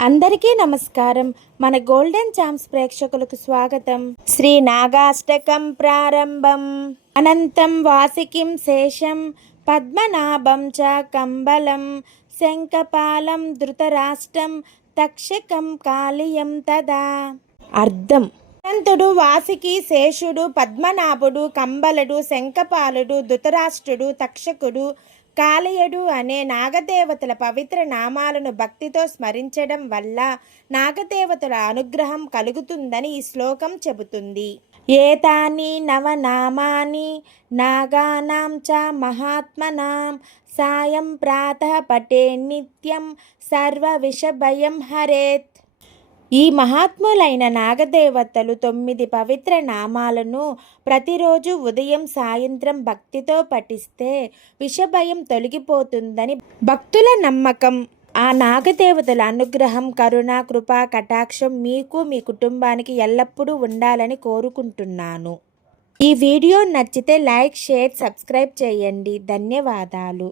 అందరికీ నమస్కారం. మన గోల్డెన్ ఛాంప్స్ ప్రేక్షకులకు స్వాగతం. శ్రీ నాగాష్టకం ప్రారంభం. అనంతం వాసికిం శేషం పద్మనాభం చ కంబలం శంఖపాలం ధృతరాష్ట్రం తక్షకం కాళియం తదా. అర్థం: అనంతుడు, వాసికి, శేషుడు, పద్మనాభుడు, కంబలుడు, శంఖపాలుడు, ధృతరాష్ట్రుడు, తక్షకుడు, కాళీయుడు అనే నాగదేవతల పవిత్ర నామాలను భక్తితో స్మరించడం వల్ల నాగదేవతల అనుగ్రహం కలుగుతుందని ఈ శ్లోకం చెబుతుంది. ఏతాని నవనామాని నాగానాం చ మహాత్మనాం సాయం ప్రాతః పఠే నిత్యం సర్వ విషభయం హరేత్. ఈ మహాత్ములైన నాగదేవతలు 9 పవిత్ర నామాలను ప్రతిరోజు ఉదయం సాయంత్రం భక్తితో పఠిస్తే విషభయం తొలగిపోతుందని భక్తుల నమ్మకం. ఆ నాగదేవతల అనుగ్రహం, కరుణ, కృప, కటాక్షం మీకు, మీ కుటుంబానికి ఎల్లప్పుడూ ఉండాలని కోరుకుంటున్నాను. ఈ వీడియో నచ్చితే లైక్, షేర్, సబ్స్క్రైబ్ చేయండి. ధన్యవాదాలు.